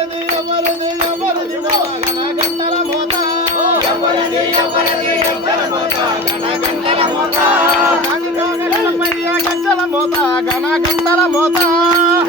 ఎవరిది ఎవరిది ఎవరిది గణ గంటల మోత. ఎవరిది ఎవరిది గంటల మోత? గంటల మోత. గణ గంటల మోత.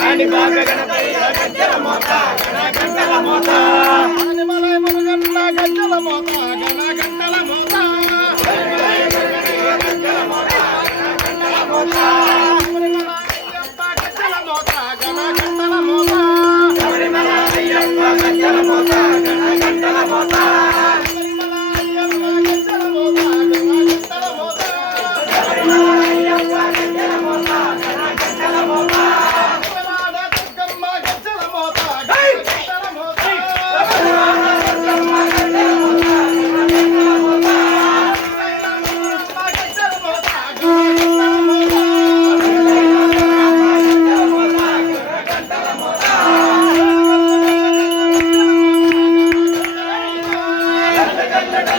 గంటల మోత. గంటల మోత. Gracias.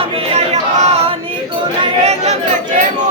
స్వామి అయ్యప్ప నీకు నైవేద్యం తెచ్చేమో